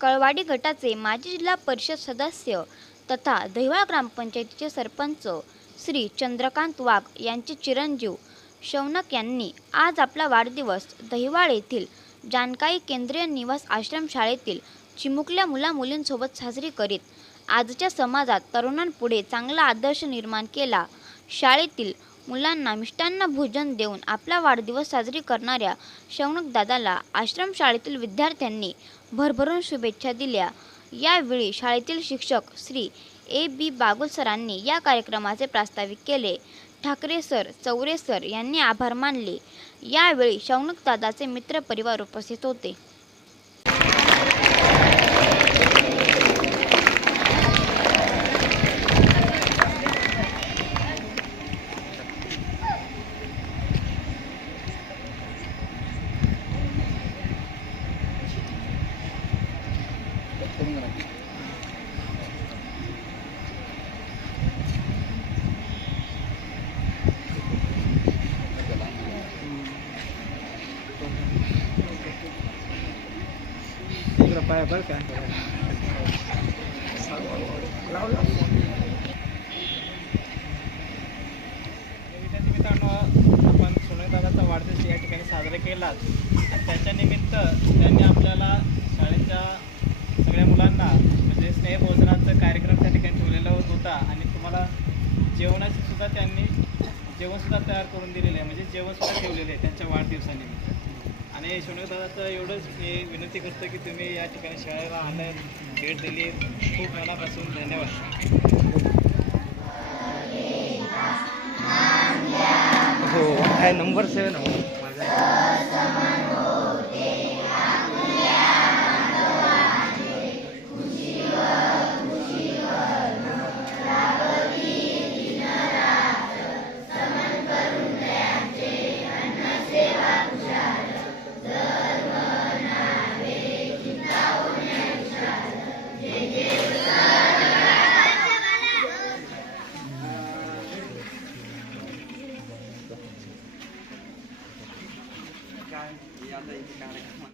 कळवाडी गटाचे माजी जिल्हा परिषद सदस्य तथा दहिवाळ ग्रामपंचायतीचे सरपंच श्री चंद्रकांत वाघ यांचे चिरंजीव शौनक यांनी आज आपला वाढदिवस दहिवाळ येथील जानकाई केंद्रीय निवास आश्रम शाळेतील चिमुकल्या मुला मुलींसोबत साजरी करीत आजच्या समाजात तरुणांपुढे चांगला आदर्श निर्माण केला. शाळेतील मुलांना मिष्टान्न भोजन देऊन आपला वाढदिवस साजरी करणाऱ्या शौनक दादाला विद्यार्थ्यांनी भरभरून शुभेच्छा दिल्या. यावेळी शाळेतील शिक्षक श्री ए बी बागुल सरांनी या कार्यक्रमाचे प्रास्ताविक केले. ठाकरे सर चौरे सर यांनी आभार मानले. यावेळी शौनक दादाचे मित्रपरिवार उपस्थित होते. पाया बर काय विद्यार्थी मित्रांनो आपण सोनदादाचा वाढदिवस या ठिकाणी साजरा केला त्याच्या निमित्त त्यांनी आपल्याला शाळेच्या सगळ्या मुलांना म्हणजे स्नेहभोजनाचा कार्यक्रम त्या ठिकाणी ठेवलेला होता आणि तुम्हाला जेवणाची सुद्धा त्यांनी जेवणसुद्धा तयार करून दिलेलं आहे. म्हणजे जेवणसुद्धा ठेवलेले आहे त्यांच्या वाढदिवसानिमित्त. आणि सोनदादाचं एवढंच मी विनंती करतो की तुम्ही या ठिकाणी शाळेला आलं भेट दिली खूप मनापासून धन्यवाद. हो काय नंबर सेवन हो. काय आता इथे कार्यक्रम